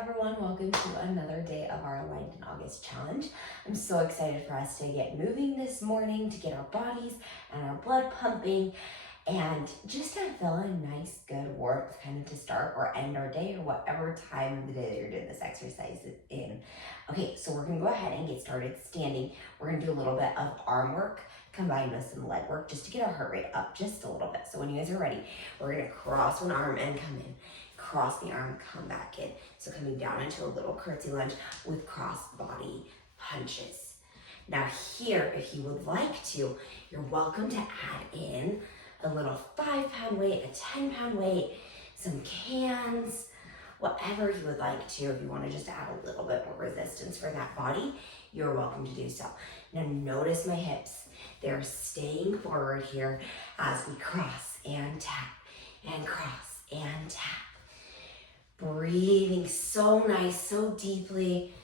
everyone? Welcome to another day of our Aligned in August challenge. I'm so excited for us to get moving this morning, to get our bodies and our blood pumping, and just to feel a nice, good warmth kind of to start or end our day or whatever time of the day that you're doing this exercise in. Okay, so we're gonna go ahead and get started standing. We're gonna do a little bit of arm work combined with some leg work just to get our heart rate up just a little bit. So when you guys are ready, we're gonna cross one arm and come in. Cross the arm, come back in. So coming down into a little curtsy lunge with cross body punches. Now here, if you would like to, you're welcome to add in a little 5-pound weight, a 10-pound weight, some cans, whatever you would like to. If you want to just add a little bit more resistance for that body, you're welcome to do so. Now notice my hips. They're staying forward here as we cross and tap and cross and tap. Breathing so nice, so deeply.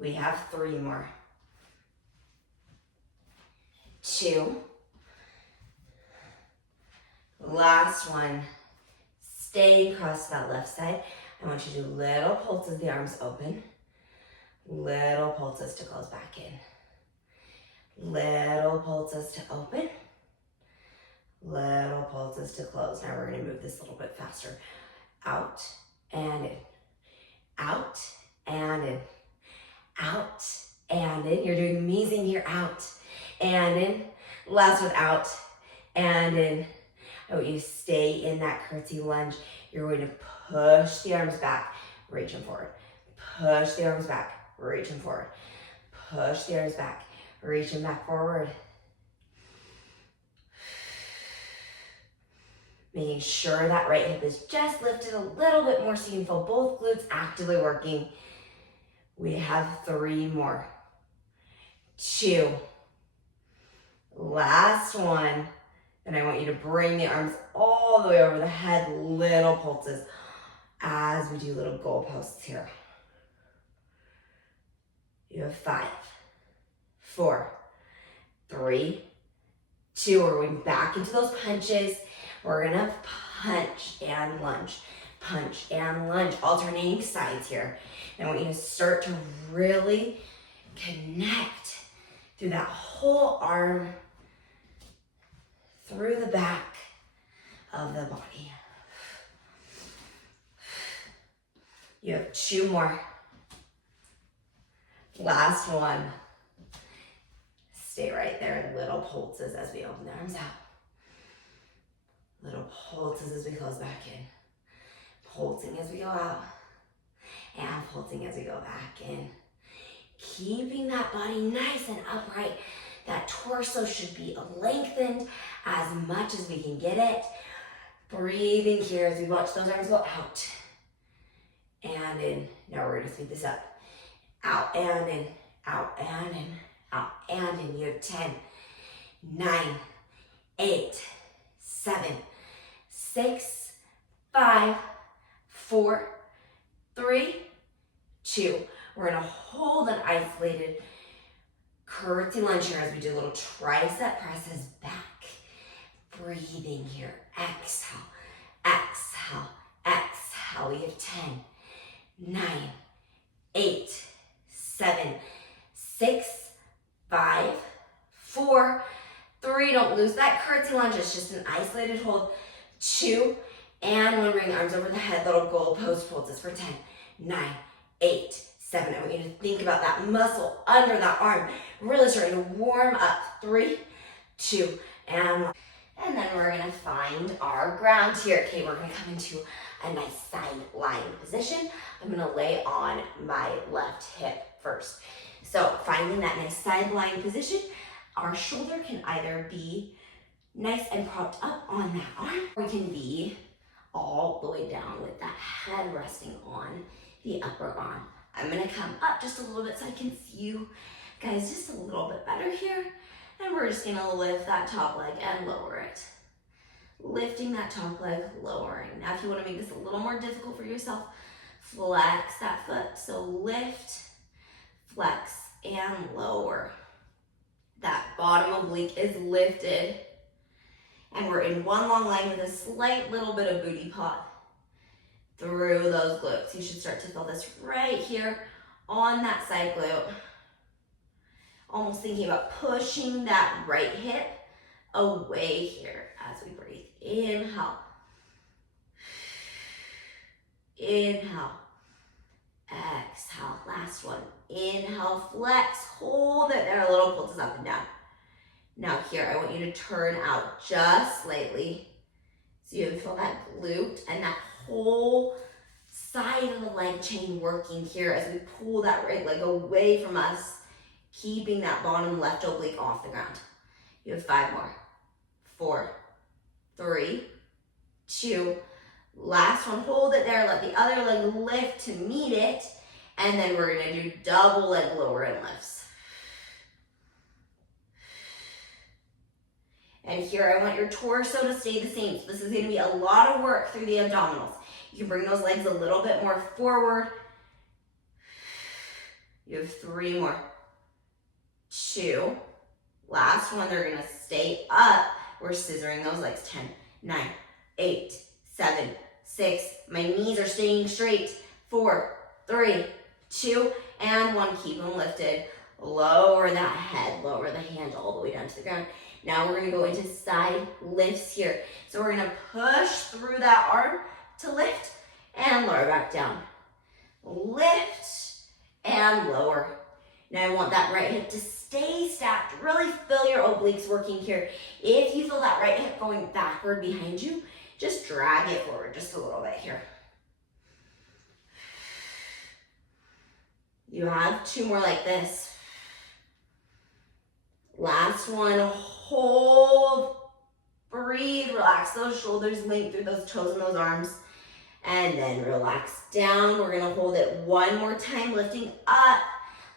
We have 3 more. 2. Last one. Stay across that left side. I want you to do little pulses, the arms open. Little pulses to close back in. Little pulses to open. Little pulses to close. Now we're going to move this a little bit faster. Out and in. Out and in. Out and in. You're doing amazing here. Out and in. Last one, out and in. I want you to stay in that curtsy lunge. You're going to push the arms back, reaching forward. Push the arms back, reaching forward. Push the arms back, reaching back forward. Making sure that right hip is just lifted a little bit more so you can feel both glutes actively working. We have 3 more. 2. Last one. And I want you to bring the arms all the way over the head, little pulses as we do little goalposts here. You have 5, 4, 3, 2. We're going back into those punches. We're gonna punch and lunge, alternating sides here. And I want you to start to really connect through that whole arm, through the back of the body. You have 2 more. Last one. Stay right there, little pulses as we open the arms out. Little pulses as we close back in. Pulsing as we go out. And pulsing as we go back in. Keeping that body nice and upright. That torso should be lengthened as much as we can get it. Breathing here as we watch those arms go out. And in. Now we're going to speed this up. Out and in. Out and in. Out and in. You have 10, 9, 8, 7, 6, 5, 4, 3, 2. We're going to hold an isolated curtsy lunge here as we do a little tricep presses back. Breathing here. Exhale, exhale, exhale. We have 10, 9, 8, 7, 6, 5, 4, 3. Don't lose that curtsy lunge. It's just an isolated hold. 2 and 1. Bring arms over the head. Little goal pose pulses for 10, 9, 8, 7. I want you to think about that muscle under that arm. Really starting to warm up. 3, 2, and 1. And then we're going to find our ground here. Okay, we're going to come into a nice side lying position. I'm going to lay on my left hip first. So finding that nice side lying position, our shoulder can either be nice and propped up on that arm, or we can be all the way down with that head resting on the upper arm. I'm gonna come up just a little bit so I can see you guys just a little bit better here. And we're just gonna lift that top leg and lower it. Lifting that top leg, lowering. Now if you wanna make this a little more difficult for yourself, flex that foot. So lift, flex, and lower. That bottom oblique is lifted. And we're in one long line with a slight little bit of booty pop through those glutes. You should start to feel this right here on that side glute. Almost thinking about pushing that right hip away here as we breathe. Inhale. Inhale. Exhale. Last one. Inhale, flex, hold it there. A little pulses up and down. Now here, I want you to turn out just slightly. So you feel that glute and that whole side of the leg chain working here as we pull that right leg away from us, keeping that bottom left oblique off the ground. You have 5 more. 4, 3, 2, last one. Hold it there. Let the other leg lift to meet it. And then we're going to do double leg lower and lifts. And here I want your torso to stay the same. So this is going to be a lot of work through the abdominals. You can bring those legs a little bit more forward. You have 3 more. 2. Last one, they're going to stay up. We're scissoring those legs. 10, 9, 8, 7, 6. My knees are staying straight. 4, 3, 2, and 1. Keep them lifted. Lower that head, lower the hand all the way down to the ground. Now we're going to go into side lifts here. So we're going to push through that arm to lift and lower back down. Lift and lower. Now I want that right hip to stay stacked. Really feel your obliques working here. If you feel that right hip going backward behind you, just drag it forward just a little bit here. You have 2 more like this. Last one, hold, breathe, relax those shoulders, link through those toes and those arms, and then relax down. We're gonna hold it one more time, lifting up,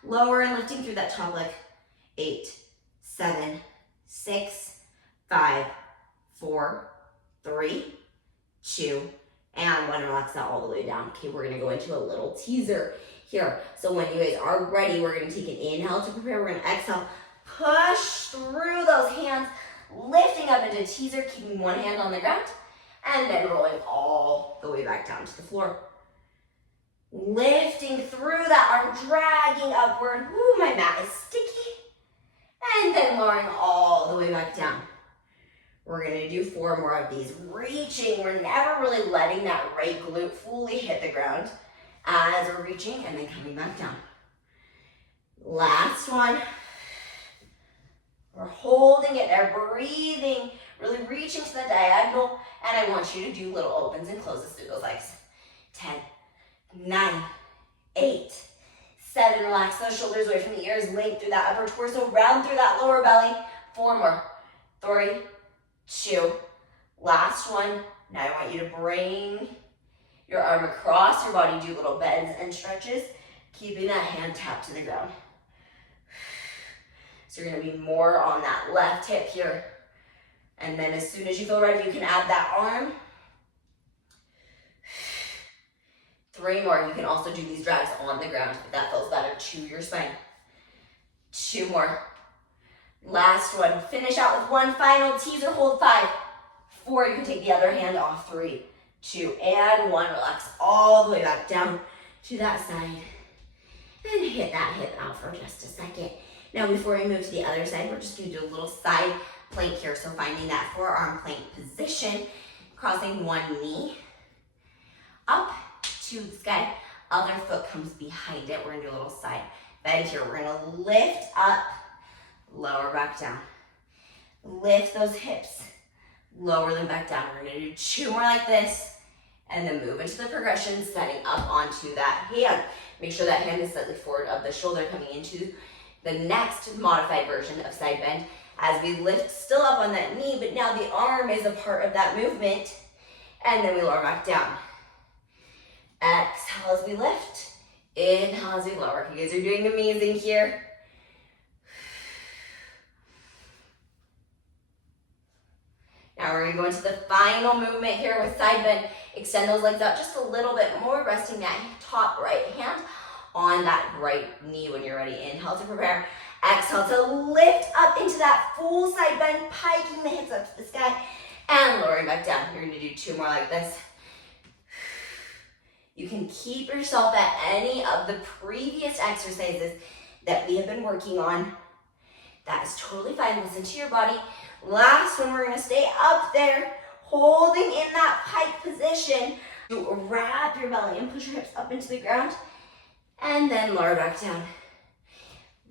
lower and lifting through that top leg. 8, 7, 6, 5, 4, 3, 2, and 1. Relax that all the way down. Okay, we're gonna go into a little teaser here. So when you guys are ready, we're gonna take an inhale to prepare. We're gonna exhale. Push through those hands, lifting up into teaser, keeping one hand on the ground, and then rolling all the way back down to the floor. Lifting through that arm, dragging upward. Woo, my mat is sticky. And then lowering all the way back down. We're gonna do 4 more of these. Reaching, we're never really letting that right glute fully hit the ground as we're reaching and then coming back down. Last one. We're holding it there, breathing, really reaching to the diagonal, and I want you to do little opens and closes through those legs. 10, 9, 8, 7, relax those shoulders away from the ears, link through that upper torso, round through that lower belly. 4 more. 3, 2, last one. Now I want you to bring your arm across your body, do little bends and stretches, keeping that hand tapped to the ground. So you're gonna be more on that left hip here. And then as soon as you feel ready, you can add that arm. 3 more. You can also do these drags on the ground if that feels better to your spine. 2 more. Last one. Finish out with 1 final teaser. Hold 5, 4. You can take the other hand off. 3, 2, and 1. Relax all the way back down to that side. And hit that hip out for just a second. Now before we move to the other side, we're just going to do a little side plank here. So finding that forearm plank position, crossing one knee up to the sky, other foot comes behind it. We're going to do a little side bend here. We're going to lift up, lower back down. Lift those hips, lower them back down. We're going to do 2 more like this, and then move into the progression, setting up onto that hand. Make sure that hand is slightly forward of the shoulder, coming into the next modified version of side bend as we lift still up on that knee, but now the arm is a part of that movement, and then we lower back down. Exhale as we lift, inhale as we lower. You guys are doing amazing here. Now we're gonna go into the final movement here with side bend. Extend those legs out just a little bit more, resting that top right hand on that right knee when you're ready. Inhale to prepare. Exhale to lift up into that full side bend, piking the hips up to the sky. and lowering back down. You're gonna do 2 more like this. You can keep yourself at any of the previous exercises that we have been working on. That is totally fine. Listen to your body. Last one, we're gonna stay up there, holding in that pike position. Wrap your belly and push your hips up into the ground, and then lower back down.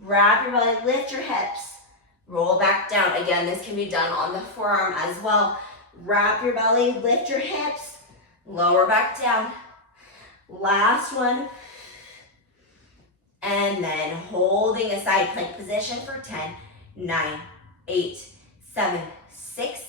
Wrap your belly, lift your hips, roll back down. Again, this can be done on the forearm as well. Wrap your belly, lift your hips, lower back down. Last one. And then holding a side plank position for 10, 9, 8, 7, 6,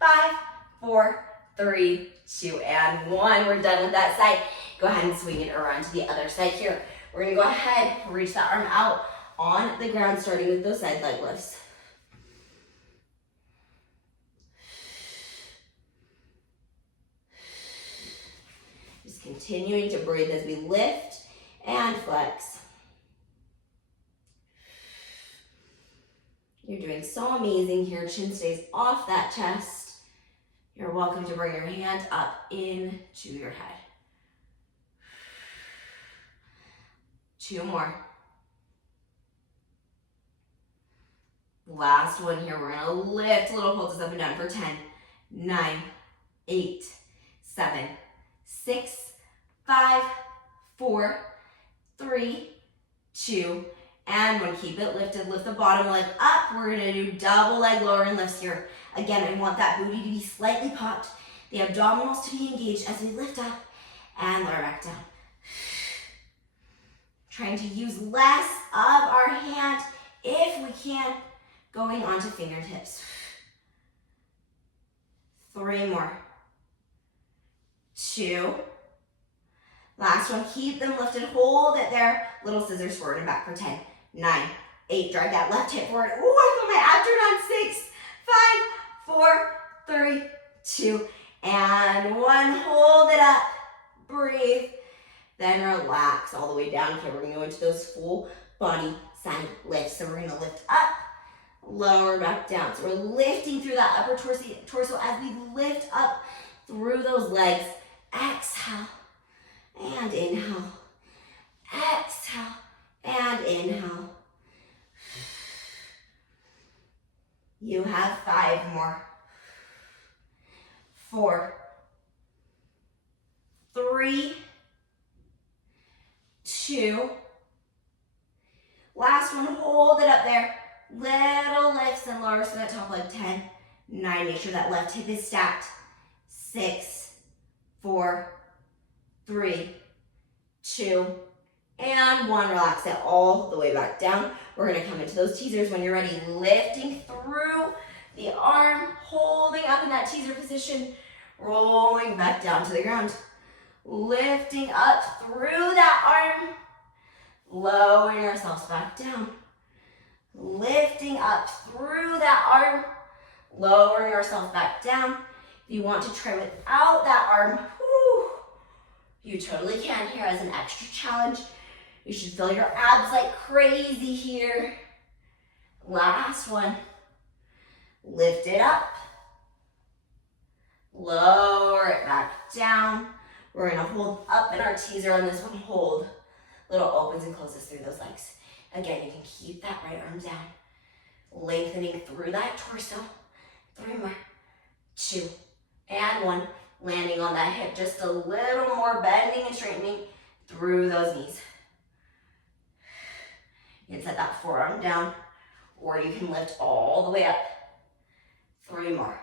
5, 4, 3, 2, and 1. We're done with that side. Go ahead and swing it around to the other side here. We're gonna go ahead, reach that arm out on the ground, starting with those side leg lifts. Just continuing to breathe as we lift and flex. You're doing so amazing here. Chin stays off that chest. You're welcome to bring your hand up into your head. 2 more. Last one here. We're gonna lift, little holds us up and down for 10, 9, 8, 7, 6, 5, 4, 3, 2, and 1. Keep it lifted. Lift the bottom leg up. We're gonna do double leg lower and lifts here. Again, I want that booty to be slightly popped, the abdominals to be engaged as we lift up and lower back down. Trying to use less of our hand if we can, going onto fingertips. 3 more. 2. Last one, keep them lifted, hold it there. Little scissors forward and back for 10, 9, 8, drive that left hip forward. Ooh, I feel my abs turn on. 6, 5, 4, 3, 2, and 1. Hold it up, breathe, then relax all the way down. Okay, we're gonna go into those full body side lifts. So we're gonna lift up, lower back down. So we're lifting through that upper torso as we lift up through those legs. Exhale and inhale. Exhale and inhale. You have 5 more. 4, 3, 2. Last one, hold it up there. Little lifts and lowers to that top leg. 10, 9, make sure that left hip is stacked. 6, 4, 3, 2, and 1. Relax it all the way back down. We're gonna come into those teasers when you're ready. Lifting through the arm, holding up in that teaser position, rolling back down to the ground. Lifting up through that arm, lowering ourselves back down. Lifting up through that arm, lowering ourselves back down. If you want to try without that arm, you totally can here as an extra challenge. You should feel your abs like crazy here. Last one. Lift it up. Lower it back down. We're gonna hold up in our teaser on this one. Hold. Little opens and closes through those legs. Again, you can keep that right arm down. Lengthening through that torso. 3 more. 2, and 1. Landing on that hip just a little more, bending and straightening through those knees. You can set that forearm down, or you can lift all the way up. 3 more.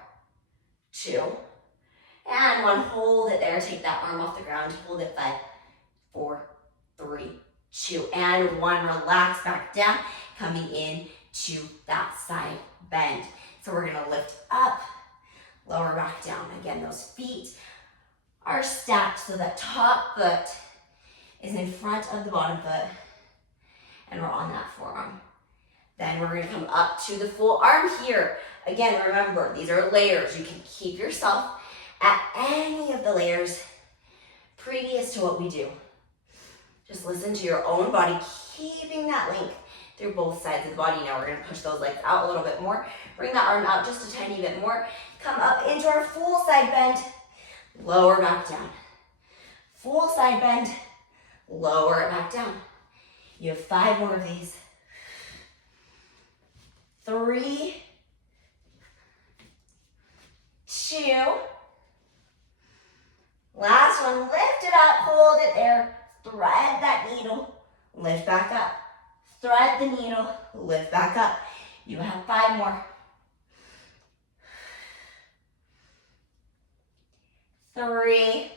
2, and 1. Hold it there. Take that arm off the ground. Hold it. 5, 4, 3, 2, and 1. Relax back down, coming in to that side bend. So we're gonna lift up, lower back down. Again, those feet are stacked so that top foot is in front of the bottom foot, and we're on that forearm. Then we're gonna come up to the full arm here. Again, remember, these are layers. You can keep yourself at any of the layers previous to what we do. Just listen to your own body, keeping that length through both sides of the body. Now we're gonna push those legs out a little bit more. Bring that arm out just a tiny bit more. Come up into our full side bend. Lower back down. Full side bend. Lower it back down. You have 5 more of these. 3, 2. Last one, lift it up, hold it there. Thread that needle, lift back up. Thread the needle, lift back up. You have 5 more. 3,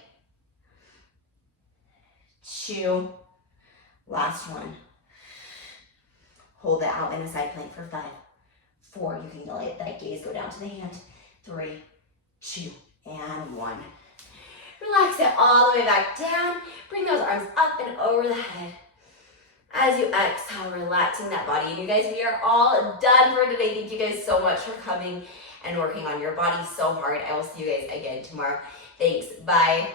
2, last one. Hold it out in a side plank for 5, 4. You can let that gaze go down to the hand. 3, 2, and 1. Relax it all the way back down. Bring those arms up and over the head. As you exhale, relaxing that body. And you guys, we are all done for today. Thank you guys so much for coming and working on your body so hard. I will see you guys again tomorrow. Thanks. Bye.